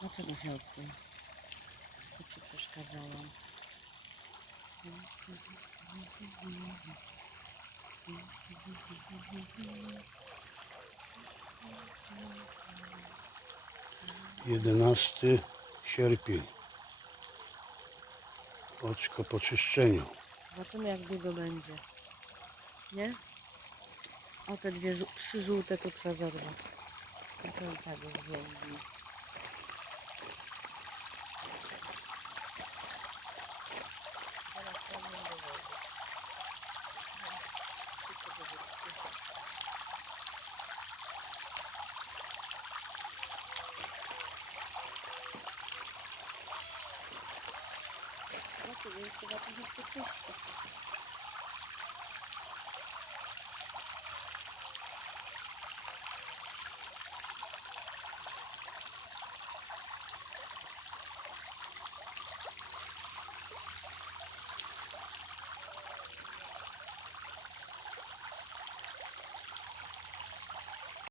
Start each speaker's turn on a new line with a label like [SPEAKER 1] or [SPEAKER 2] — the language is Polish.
[SPEAKER 1] Dlaczego się odsuń? Co ci przeszkadzałam?
[SPEAKER 2] Jedenasty sierpień. Oczko po czyszczeniu.
[SPEAKER 1] Zobaczymy jak długo będzie. Nie? O te dwie, trzy żółte to trzeba zerwać. I to i tak jest Nasıl bir şey yapabilirsiniz?